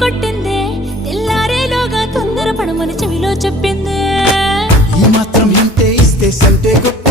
కొట్టిందే తెల్లారేలోగా తొందర పడమని చెవిలో చెప్పిందే ఈ మాత్రం ఇంతే ఇస్తే సంటే కొట్ట